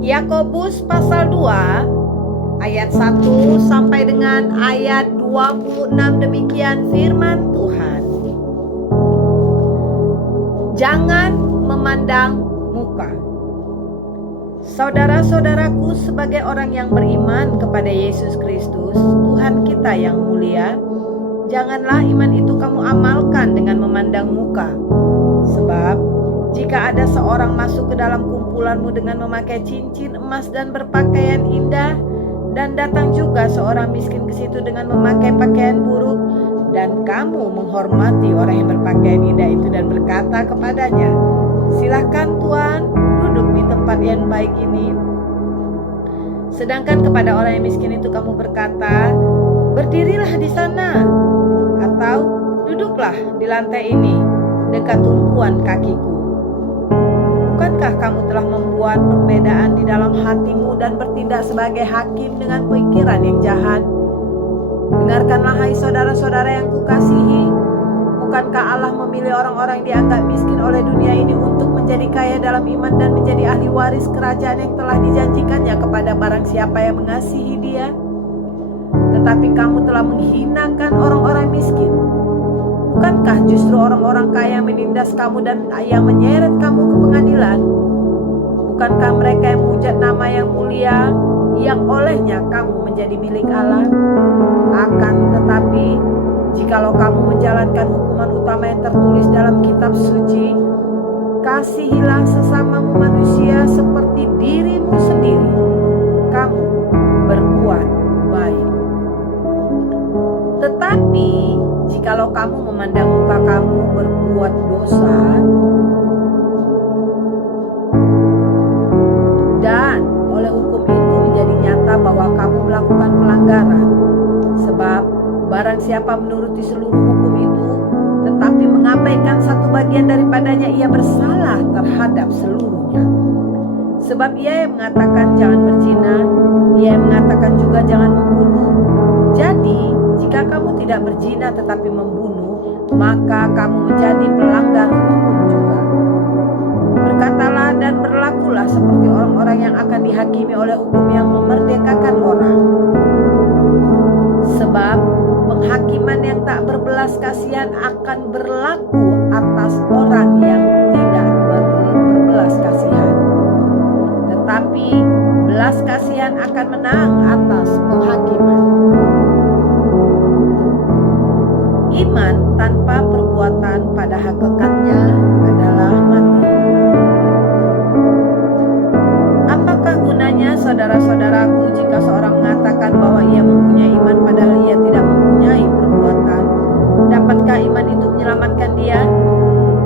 Yakobus pasal 2 ayat 1 sampai dengan ayat 26, demikian firman Tuhan. Jangan memandang muka. Saudara-saudaraku, sebagai orang yang beriman kepada Yesus Kristus, Tuhan kita yang mulia, janganlah iman itu kamu amalkan dengan memandang muka. Sebab jika ada seorang masuk ke dalam kumpulanmu dengan memakai cincin emas dan berpakaian indah, dan datang juga seorang miskin ke situ dengan memakai pakaian buruk, dan kamu menghormati orang yang berpakaian indah itu dan berkata kepadanya, "Silakan Tuan, duduk di tempat yang baik ini." Sedangkan kepada orang yang miskin itu kamu berkata, "Berdirilah di sana," atau "Duduklah di lantai ini, dekat tumpuan kakiku." Bukankah kamu telah membuat perbedaan di dalam hatimu dan bertindak sebagai hakim dengan pikiran yang jahat? Dengarkanlah, hai saudara-saudara yang kukasihi. Bukankah Allah memilih orang-orang yang dianggap miskin oleh dunia ini untuk menjadi kaya dalam iman dan menjadi ahli waris kerajaan yang telah dijanjikannya kepada barang siapa yang mengasihi Dia? Tetapi kamu telah menghinakan orang-orang miskin. Bukankah justru orang-orang kaya menindas kamu dan yang menyeret kamu ke pengadilan? Bukankah mereka yang menghujat nama yang mulia, yang olehnya kamu menjadi milik Allah? Akan tetapi, jikalau kamu menjalankan hukuman utama yang tertulis dalam kitab suci, kasihilah sesamamu manusia seperti dirimu sendiri, kamu berbuat baik. Tetapi jikalau kamu memandang muka kamu berbuat dosa, dan oleh hukum itu menjadi nyata bahwa kamu melakukan pelanggaran, sebab barang siapa menuruti seluruh hukum itu tetapi mengabaikan satu bagian daripadanya, ia bersalah terhadap seluruhnya. Sebab ia yang mengatakan jangan berzina, ia yang mengatakan juga jangan membunuh. Jadi jika kamu tidak berzina tetapi membunuh, maka kamu menjadi pelanggar hukum juga. Berkatalah dan berlakulah seperti orang-orang yang akan dihakimi oleh hukum yang memerdekakan orang. Sebab penghakiman yang tak berbelas kasihan akan berlaku atas orang yang tidak berbelas kasihan. Tetapi belas kasihan akan menang atas penghakiman. Iman tanpa perbuatan pada hakikatnya adalah mati. Apakah gunanya, saudara-saudaraku, jika seorang mengatakan bahwa ia mempunyai iman padahal ia tidak mempunyai perbuatan? Dapatkah iman itu menyelamatkan dia?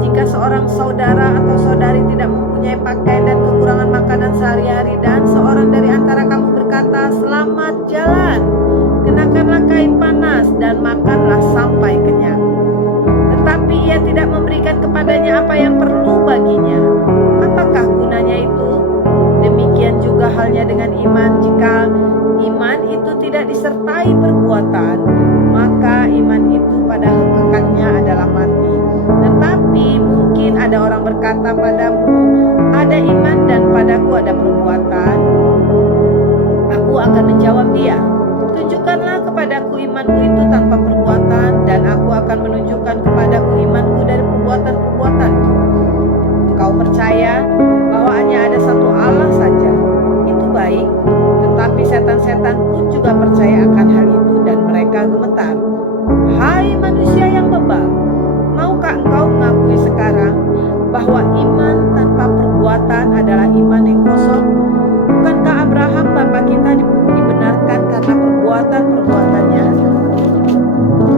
Jika seorang saudara atau saudari tidak mempunyai pakaian dan kekurangan makanan sehari-hari, dan seorang dari antara kamu berkata, "Selamat jalan, kenakanlah kain panas dan makanlah sampai kenyang," tetapi ia tidak memberikan kepadanya apa yang perlu baginya, apakah gunanya itu? Demikian juga halnya dengan iman. Jika iman itu tidak disertai perbuatan, maka iman itu pada hakikatnya adalah mati. Tetapi mungkin ada orang berkata padamu, "Ada iman dan padaku ada perbuatan." Aku akan menjawab dia, "Tunjukkanlah kepadaku imanmu itu tanpa perbuatan, dan aku akan menunjukkan kepadaku imanku dari perbuatan-perbuatanku. Kau percaya bahwa hanya ada satu Allah saja, itu baik, tetapi setan-setan pun juga percaya akan hal itu dan mereka gemetar. Hai manusia yang bebal, maukah engkau mengakui sekarang bahwa iman tanpa perbuatan adalah iman yang kosong? Bukankah Abraham bapa kita dibenarkan karena perbuatan-perbuatannya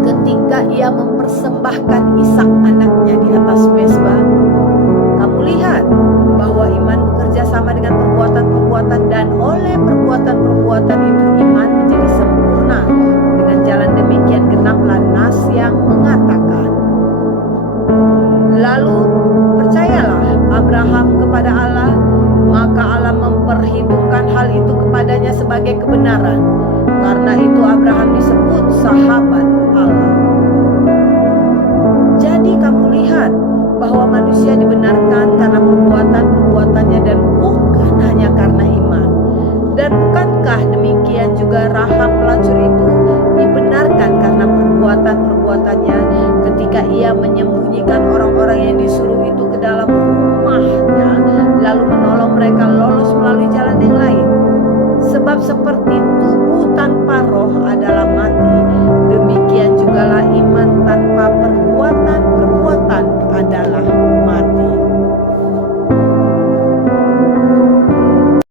ketika ia mempersembahkan Ishak anaknya di atas mezbah? Kamu lihat bahwa iman bekerja sama dengan perbuatan-perbuatan, dan oleh perbuatan-perbuatan itu iman menjadi sempurna. Dengan jalan demikian genaplah nas yang mengatakan, "Lalu percayalah Abraham kepada Allah, maka Allah memperhitungkan hal itu kepadanya sebagai kebenaran. Karena itu Abraham disebut sahabat Allah." Jadi kamu lihat bahwa manusia dibenarkan karena perbuatan-perbuatannya dan bukan hanya karena iman. menjadikan orang